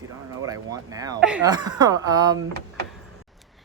Dude, I don't know what I want now.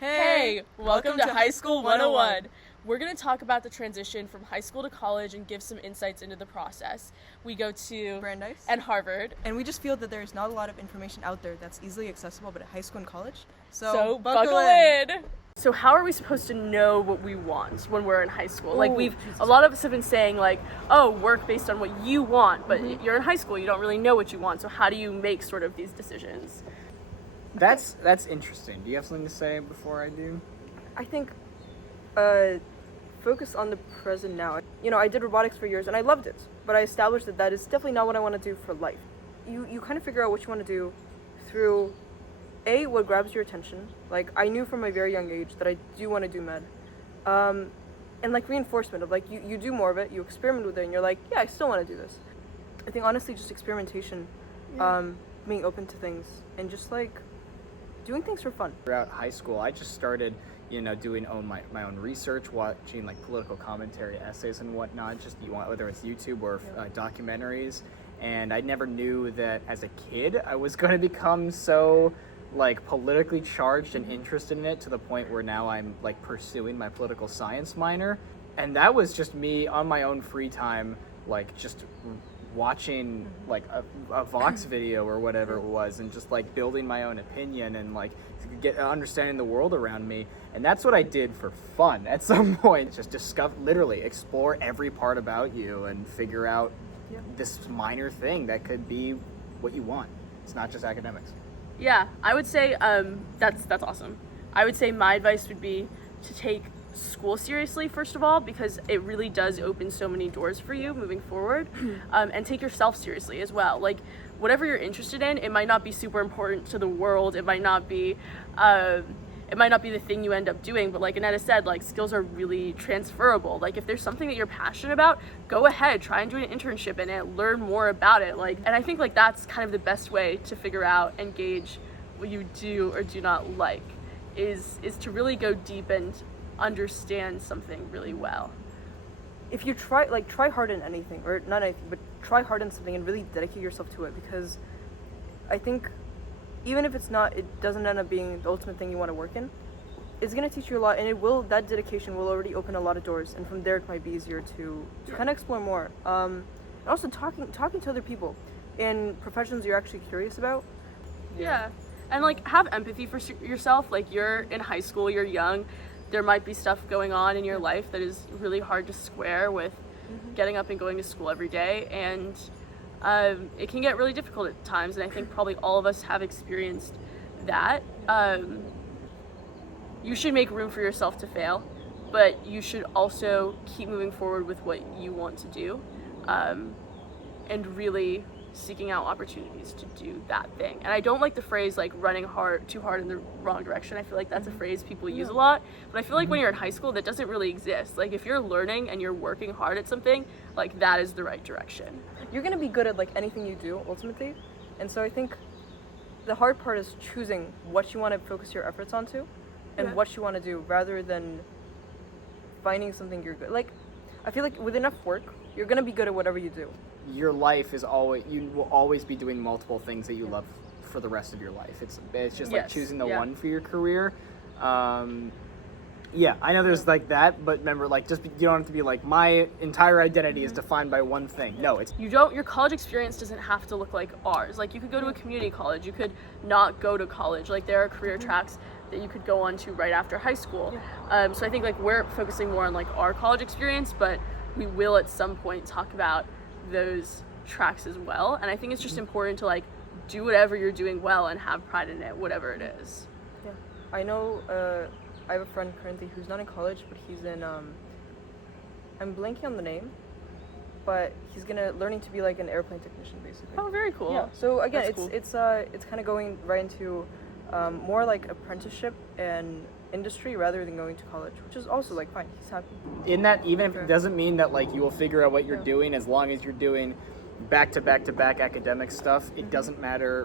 Hey, welcome to High School 101. We're going to talk about the transition from high school to college and give some insights into the process. We go to Brandeis and Harvard. And we just feel that there's not a lot of information out there that's easily accessible, but at high school and college. So buckle in. So how are we supposed to know what we want when we're in high school? A lot of us have been saying oh, work based on what you want, but you're in high school, you don't really know what you want. So how do you make sort of these decisions? That's interesting. Do you have something to say before I do? I think focus on the present now. You know, I did robotics for years and I loved it, but I established that is definitely not what I want to do for life. You kind of figure out what you want to do through what grabs your attention. Like, I knew from a very young age that I do want to do med. And reinforcement of you do more of it, you experiment with it, and you're like, yeah, I still want to do this. I think honestly just experimentation, being open to things, and just doing things for fun. Throughout high school, I just started, doing my own research, watching political commentary essays and whatnot, whether it's YouTube or documentaries. And I never knew that as a kid I was going to become so politically charged and interested in it, to the point where now I'm pursuing my political science minor. And that was just me on my own free time, just watching a Vox video or whatever it was, and just building my own opinion and understanding the world around me. And that's what I did for fun at some point. Just explore every part about you and figure out this minor thing that could be what you want. It's not just academics. Yeah, I would say that's awesome. I would say my advice would be to take school seriously, first of all, because it really does open so many doors for you moving forward, and take yourself seriously as well. Whatever you're interested in, it might not be super important to the world, it might not be the thing you end up doing, but like Annetta said, skills are really transferable. If there's something that you're passionate about, go ahead, try and do an internship in it, learn more about it. And I think that's kind of the best way to figure out and gauge what you do or do not like, is to really go deep and understand something really well. If you try hard in anything, or not anything, but try hard in something and really dedicate yourself to it, because I think even if it doesn't end up being the ultimate thing you want to work in, it's going to teach you a lot, and that dedication will already open a lot of doors, and from there it might be easier to kind of explore more. And also talking to other people in professions you're actually curious about. Yeah. And have empathy for yourself. You're in high school, you're young, there might be stuff going on in your life that is really hard to square with getting up and going to school every day, and it can get really difficult at times, and I think probably all of us have experienced that. You should make room for yourself to fail, but you should also keep moving forward with what you want to do, and really seeking out opportunities to do that thing. And I don't like the phrase running too hard in the wrong direction. I feel that's a phrase people use a lot, but I feel when you're in high school, that doesn't really exist. If you're learning and you're working hard at something, that is the right direction. You're going to be good at anything you do ultimately, and so I think the hard part is choosing what you want to focus your efforts onto and what you want to do, rather than finding something you're good. I feel with enough work, you're going to be good at whatever you do. Your life you will always be doing multiple things that you love for the rest of your life. It's just choosing the one for your career. I know there's that, but remember, you don't have to be my entire identity is defined by one thing. No, your college experience doesn't have to look like ours. You could go to a community college, you could not go to college. There are career tracks that you could go on to right after high school. So I think we're focusing more on our college experience, but we will at some point talk about those tracks as well. And I think it's just important to do whatever you're doing well and have pride in it, whatever it is. Yeah, I know. I have a friend currently who's not in college, but he's in. I'm blanking on the name, but he's learning to be an airplane technician, basically. Oh, very cool. Yeah. So again, That's cool. It's kind of going right into more apprenticeship and industry rather than going to college, which is also fine. He's happy. In that, even if it doesn't mean that you will figure out what you're doing, as long as you're doing back to back academic stuff, it doesn't matter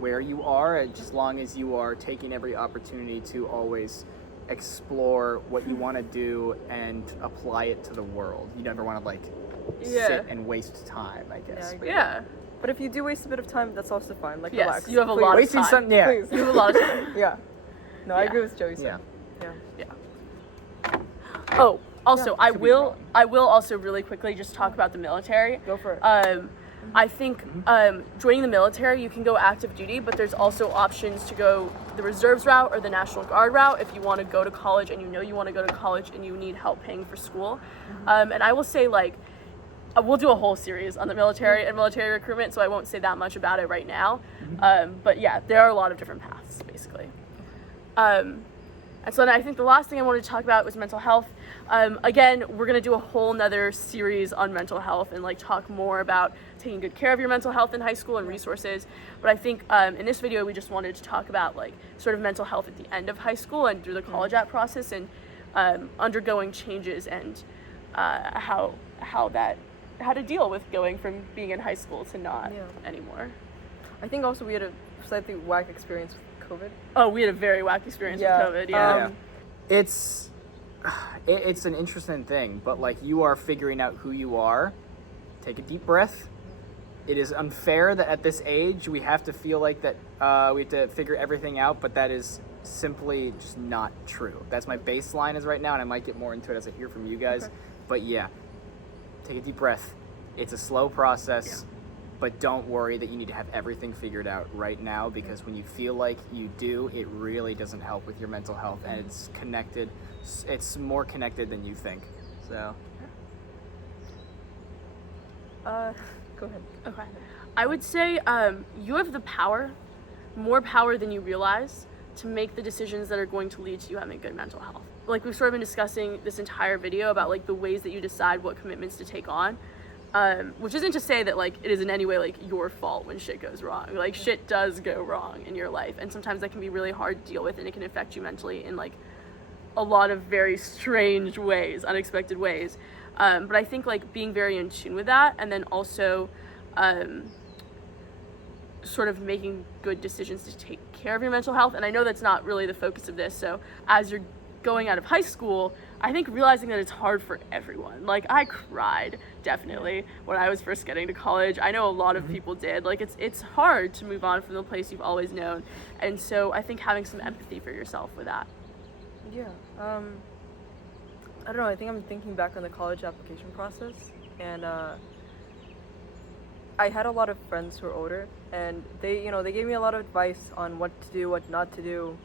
where you are, as long as you are taking every opportunity to always explore what you want to do and apply it to the world. You never want to sit and waste time, I guess. Yeah. But if you do waste a bit of time, that's also fine. Like, Yes, relax. you have a Please. lot of Wasting time. some, yeah. Please. You have a lot of time. Yeah. No, I Yeah. agree with Joey. Yeah. Yeah. Oh, also, Yeah, I could be will wrong. I will also really quickly just talk about the military. Go for it. I think joining the military, you can go active duty, but there's also options to go the reserves route or the National Guard route if you want to go to college and you know you want to go to college and you need help paying for school. And I will say, like, we'll do a whole series on the military and military recruitment, so I won't say that much about it right now. But yeah, there are a lot of different paths, basically. And so then I think the last thing I wanted to talk about was mental health. Again, we're gonna do a whole nother series on mental health and like talk more about taking good care of your mental health in high school and resources. But I think in this video, we just wanted to talk about like sort of mental health at the end of high school and through the college app process and undergoing changes and how to deal with going from being in high school to not anymore. I think also we had a slightly whack experience with COVID. Oh, we had a very whack experience with COVID. Yeah. It's an interesting thing, but like you are figuring out who you are. Take a deep breath. It is unfair that at this age we have to feel like that we have to figure everything out, but that is simply just not true. That's my baseline is right now, and I might get more into it as I hear from you guys. Okay. But yeah, take a deep breath. It's a slow process. But don't worry that you need to have everything figured out right now, because when you feel like you do, it really doesn't help with your mental health, and it's connected. It's more connected than you think. So. Go ahead. Okay. I would say you have the power, more power than you realize, to make the decisions that are going to lead to you having good mental health. Like we've sort of been discussing this entire video about like the ways that you decide what commitments to take on. Which isn't to say that like it is in any way like your fault when shit goes wrong. Like shit does go wrong in your life, and sometimes that can be really hard to deal with, and it can affect you mentally in like a lot of very strange ways, unexpected ways. But I think like being very in tune with that, and then also sort of making good decisions to take care of your mental health. And I know that's not really the focus of this, so as you're going out of high school, I think realizing that it's hard for everyone. Like I cried definitely when I was first getting to college. I know a lot of people did. Like it's hard to move on from the place you've always known. And so I think having some empathy for yourself with that. Yeah. I don't know. I think I'm thinking back on the college application process, and I had a lot of friends who were older, and they gave me a lot of advice on what to do, what not to do,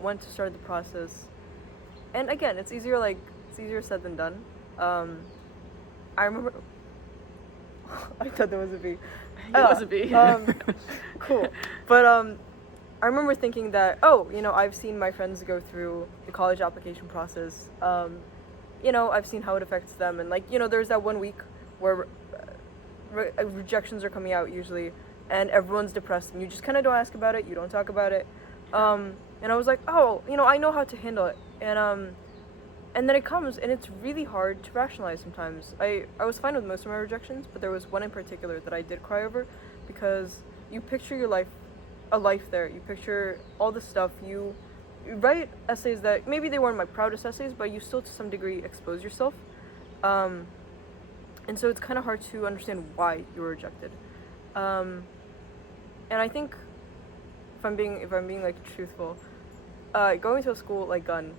when to start the process. And again, it's easier said than done. I remember I thought there was a bee. It was a bee. Cool. But I remember thinking that, I've seen my friends go through the college application process. I've seen how it affects them, and there's that 1 week where rejections are coming out usually, and everyone's depressed, and you just kind of don't ask about it, you don't talk about it. And I was like, I know how to handle it. And then it comes, and it's really hard to rationalize sometimes. I was fine with most of my rejections, but there was one in particular that I did cry over, because you picture a life there. You picture all the stuff. You write essays that maybe they weren't my proudest essays, but you still to some degree expose yourself. And so it's kind of hard to understand why you were rejected. And I think if I'm being like truthful, going to a school like Gun,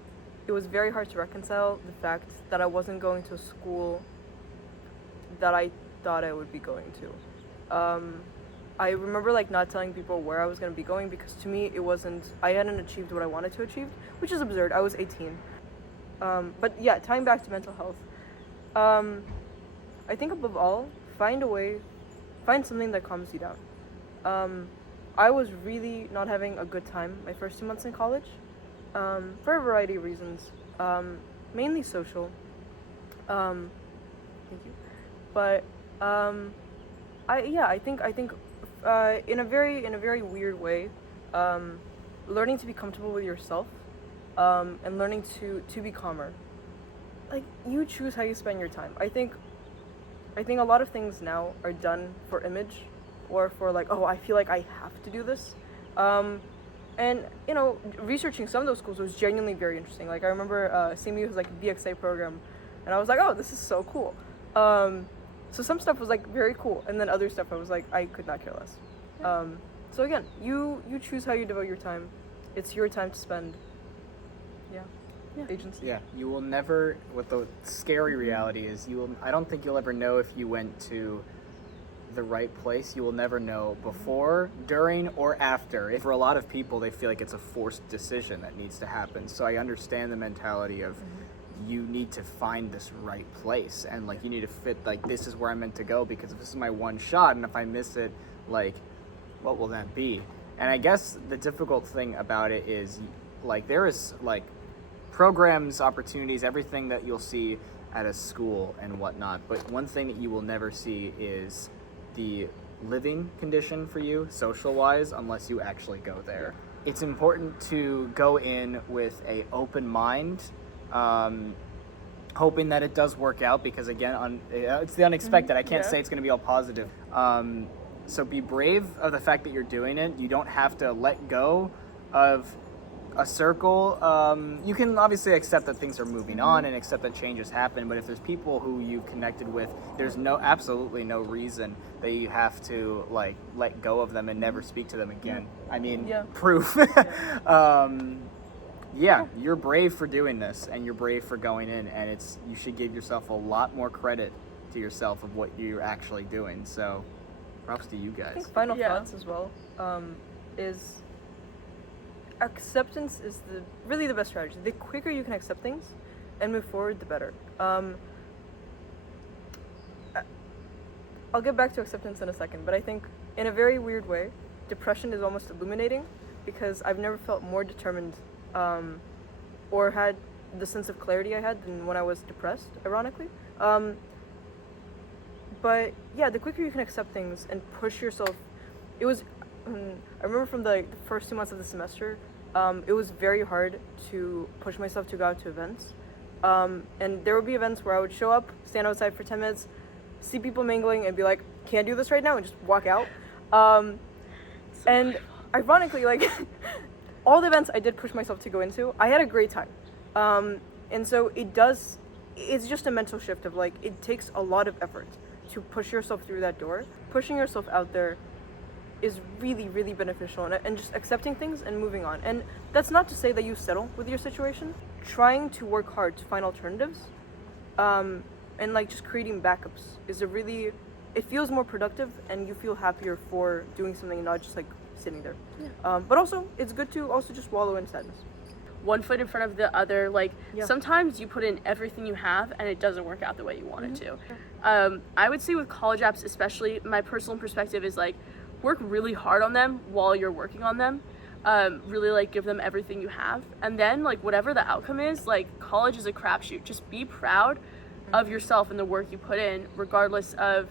it was very hard to reconcile the fact that I wasn't going to a school that I thought I would be going to. I remember not telling people where I was going to be going, because to me I hadn't achieved what I wanted to achieve, which is absurd. I was 18. But yeah, tying back to mental health, I think above all, find something that calms you down. I was really not having a good time my first 2 months in college, for a variety of reasons, mainly social. Thank you. But I think in a very weird way, learning to be comfortable with yourself, and learning to be calmer. Like, you choose how you spend your time. I think a lot of things now are done for image, or for I feel like I have to do this. And researching some of those schools was genuinely very interesting. I remember CMU has a BXA program, and I was like, oh, this is so cool. So some stuff was like very cool, and then other stuff I was like, I could not care less. So again, you choose how you devote your time. It's your time to spend. Yeah. Agency. Yeah, you will never. What the scary reality is, you will. I don't think you'll ever know if you went to the right place. You will never know before, during, or after. For a lot of people, they feel like it's a forced decision that needs to happen. So I understand the mentality of you need to find this right place, and like you need to fit. Like, this is where I'm meant to go, because if this is my one shot, and if I miss it, like, what will that be? And I guess the difficult thing about it is, like, there is like programs, opportunities, everything that you'll see at a school and whatnot. But one thing that you will never see is the living condition for you, social-wise, unless you actually go there. It's important to go in with a open mind, hoping that it does work out, because again, it's the unexpected. I can't say it's going to be all positive. So be brave of the fact that you're doing it. You don't have to let go of a circle. You can obviously accept that things are moving on and accept that changes happen, but if there's people who you've connected with, there's absolutely no reason that you have to like let go of them and never speak to them again. I mean, proof. You're brave for doing this, and you're brave for going in, and you should give yourself a lot more credit to yourself of what you're actually doing. So props to you guys. I think final thoughts as well is acceptance is really the best strategy. The quicker you can accept things and move forward, the better. I'll get back to acceptance in a second, but I think in a very weird way, depression is almost illuminating, because I've never felt more determined or had the sense of clarity I had than when I was depressed, ironically. But yeah, the quicker you can accept things and push yourself, I remember from the first 2 months of the semester, it was very hard to push myself to go out to events. And there would be events where I would show up, stand outside for 10 minutes, see people mingling, and be like, can't do this right now, and just walk out. And ironically, like, all the events I did push myself to go into, I had a great time. And so it's just a mental shift of like, it takes a lot of effort to push yourself through that door. Pushing yourself out there is really, really beneficial, and just accepting things and moving on. And that's not to say that you settle with your situation. Trying to work hard to find alternatives, and like just creating backups it feels more productive, and you feel happier for doing something and not just like sitting there. But also, it's good to also just wallow in sadness. One foot in front of the other. Like, sometimes you put in everything you have and it doesn't work out the way you want it to. I would say with college apps especially, my personal perspective is like, work really hard on them while you're working on them. Really like give them everything you have, and then like whatever the outcome is, like, college is a crapshoot. Just be proud of yourself and the work you put in, regardless of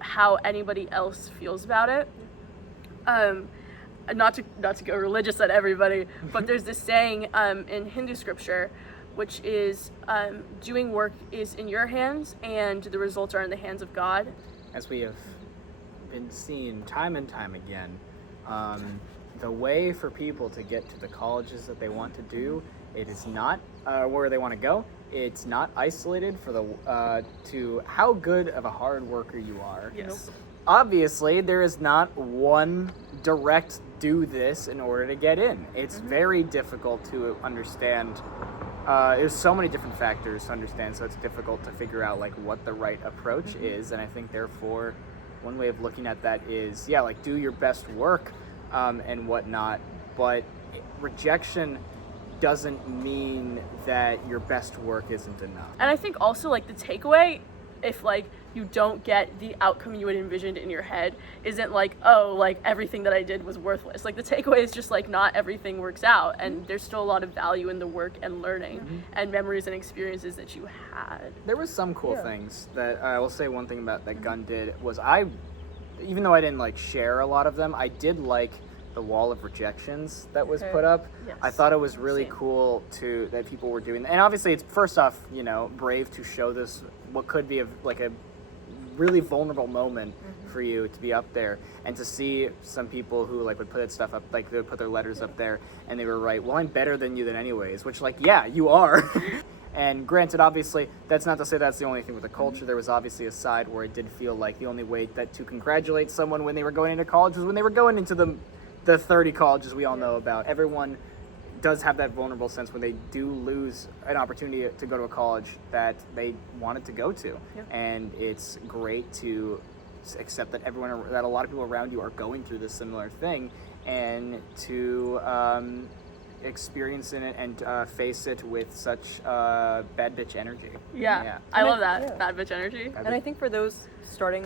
how anybody else feels about it. Not to go religious at everybody, but there's this saying in Hindu scripture, which is doing work is in your hands and the results are in the hands of God. As we have been seeing time and time again, the way for people to get to the colleges that they want to do, it is not where they want to go. It's not isolated to how good of a hard worker you are. Yes. Obviously, there is not one direct do this in order to get in. It's very difficult to understand. There's so many different factors to understand, so it's difficult to figure out like what the right approach is. And I think therefore, one way of looking at that is, like, do your best work and whatnot. But rejection doesn't mean that your best work isn't enough. And I think also like the takeaway, if like you don't get the outcome you had envisioned in your head, isn't like, oh, like everything that I did was worthless. Like the takeaway is just like not everything works out, and there's still a lot of value in the work and learning and memories and experiences that you had. There was some cool things that I will say. One thing about that Gun did was even though I didn't like share a lot of them, I did like the wall of rejections that was put up. Yes. I thought it was really cool that people were doing, and obviously it's first off, brave to show this, what could be a really vulnerable moment for you to be up there, and to see some people who like would put that stuff up, like they would put their letters up there and they were right, well, I'm better than you then anyways, which like, yeah, you are. And granted, obviously, that's not to say that's the only thing with the culture. There was obviously a side where it did feel like the only way that to congratulate someone when they were going into college was when they were going into the 30 colleges we all know about. Everyone does have that vulnerable sense when they do lose an opportunity to go to a college that they wanted to go to. Yeah. And it's great to accept that that a lot of people around you are going through this similar thing, and to experience it and face it with such bad bitch energy. Yeah. I love that. Yeah. Bad bitch energy. And I think for those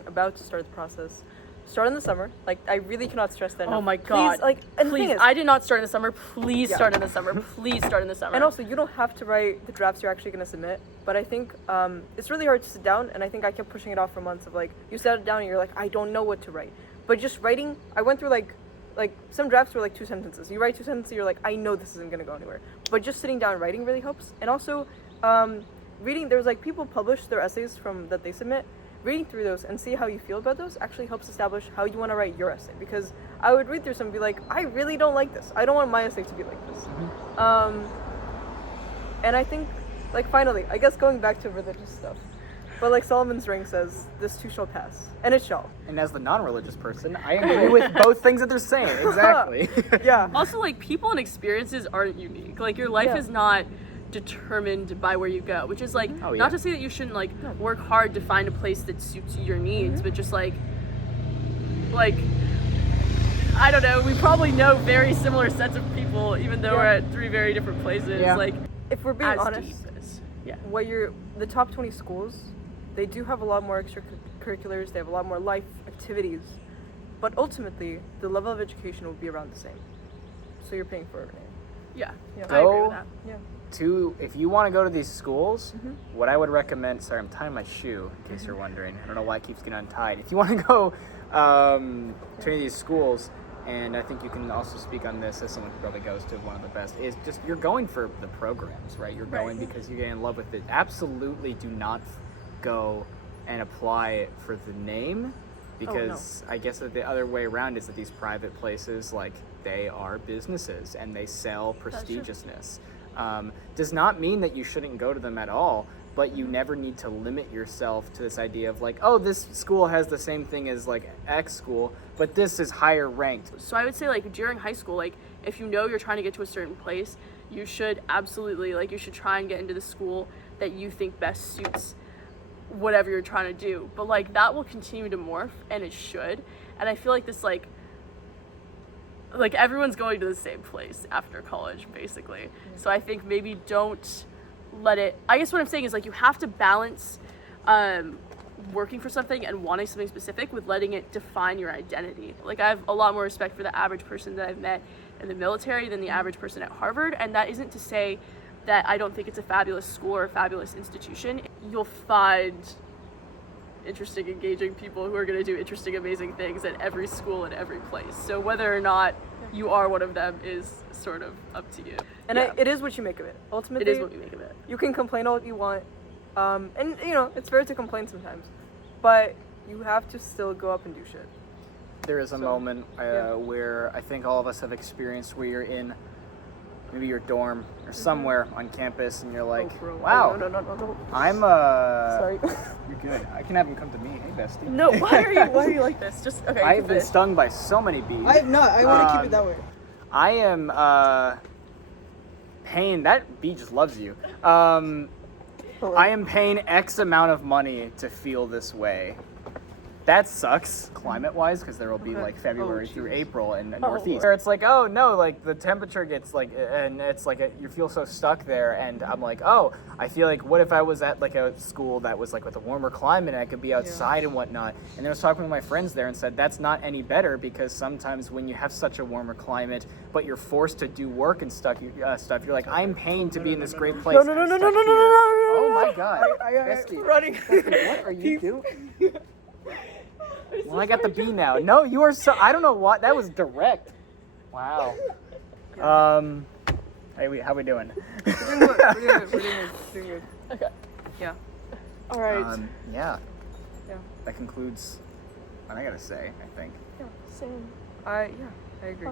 about to start the process, start in the summer. Like, I really cannot stress that enough. Oh my God. Please, and the thing Please, is, I did not start in the summer. Please Yeah. start in the summer. Please start in the summer. and also, you don't have to write the drafts you're actually going to submit. But I think it's really hard to sit down, and I think I kept pushing it off for months of, like, you sat it down and you're like, I don't know what to write. But just writing, I went through, like some drafts were, like, 2 sentences. You write 2 sentences, you're like, I know this isn't going to go anywhere. But just sitting down and writing really helps. And also, reading, there's, like, people publish their essays that they submit. Reading through those and see how you feel about those actually helps establish how you want to write your essay. Because I would read through some and be like, I really don't like this. I don't want my essay to be like this. And I think, like, finally, I guess going back to religious stuff, but like Solomon's ring says, this too shall pass. And it shall. And as the non-religious person, I agree with both things that they're saying. Exactly. Yeah. Also, like, people and experiences aren't unique. Like, your life Yeah. is not determined by where you go, which is, like, Oh, yeah. not to say that you shouldn't, like, work hard to find a place that suits your needs, but just, like, I don't know, we probably know very similar sets of people, even though we're at 3 very different places. Yeah. Like, If we're being as honest, deep as, yeah. the top 20 schools, they do have a lot more extracurriculars, they have a lot more life activities, but ultimately, the level of education will be around the same. So you're paying for it. Yeah, Yeah. I agree Go with that. Yeah. if you want to go to these schools, what I would recommend, sorry, I'm tying my shoe in case you're wondering. I don't know why it keeps getting untied. If you want to go to any of these schools, and I think you can also speak on this as someone who probably goes to one of the best, is just you're going for the programs, right? You're going because you get in love with it. Absolutely do not go and apply for the name, because I guess that the other way around is that these private places, like, they are businesses and they sell prestigiousness. Does not mean that you shouldn't go to them at all, but you never need to limit yourself to this idea of, like, oh, this school has the same thing as, like, X school, but this is higher ranked. So I would say, like, during high school, like, if you know you're trying to get to a certain place, you should absolutely, like, you should try and get into the school that you think best suits whatever you're trying to do. But, like, that will continue to morph, and it should. And I feel like this, like everyone's going to the same place after college, basically. So I think maybe don't let it, I guess what I'm saying is, like, you have to balance working for something and wanting something specific with letting it define your identity. Like, I have a lot more respect for the average person that I've met in the military than the average person at Harvard, and that isn't to say that I don't think it's a fabulous school or a fabulous institution. You'll find interesting, engaging people who are going to do interesting, amazing things at every school and every place. So whether or not you are one of them is sort of up to you. And Yeah. it is what you make of it. Ultimately, It is what you make of it. you can complain all you want, and you know it's fair to complain sometimes, but you have to still go up and do shit. There is a moment where I think all of us have experienced where you're in maybe your dorm or somewhere on campus and you're like, bro. wow, No. I'm Sorry. You're good. I can have him come to me. Hey, bestie. No, why are you like this? Just okay. I've been stung by so many bees. I have not. I want to keep it that way. I am paying, that bee just loves you. I am paying X amount of money to feel this way. That sucks climate-wise, because there will be like February through April in the Northeast, where it's like, oh no, like the temperature gets like, and it's like you feel so stuck there, and I'm like, oh, I feel like, what if I was at like a school that was like with a warmer climate and I could be outside and whatnot? And I was talking with my friends there and said that's not any better, because sometimes when you have such a warmer climate, but you're forced to do work and stuff, you're like, I'm paying to be in this great place. No. Oh my God, bestie. Running. What are you doing? Well, I got the B now. No, you are so. I don't know what. That was direct. Wow. Hey, how we doing? We're doing good. Okay. Yeah. All right. Yeah. Yeah. That concludes what I gotta say, I think. Yeah. Same. I agree.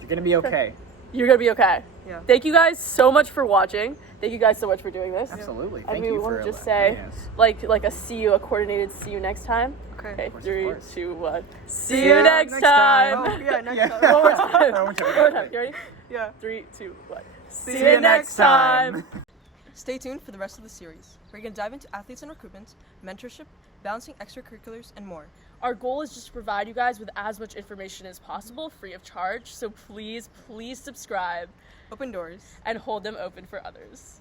You're gonna be okay. You're gonna be okay. Yeah. Thank you guys so much for watching. Thank you guys so much for doing this. Absolutely. And Thank we you want for to just say, letting us. like a coordinated see you next time. Okay. course, of 3, course. 2, 1. See See you ya next time. Oh, yeah, next Yeah. time. One more time. One more time. One more time. You ready? Yeah. 3, 2, 1. See you next time. Stay tuned for the rest of the series. We're going to dive into athletes and recruitment, mentorship, balancing extracurriculars, and more. Our goal is just to provide you guys with as much information as possible, free of charge. So please, please subscribe Open doors. and hold them open for others.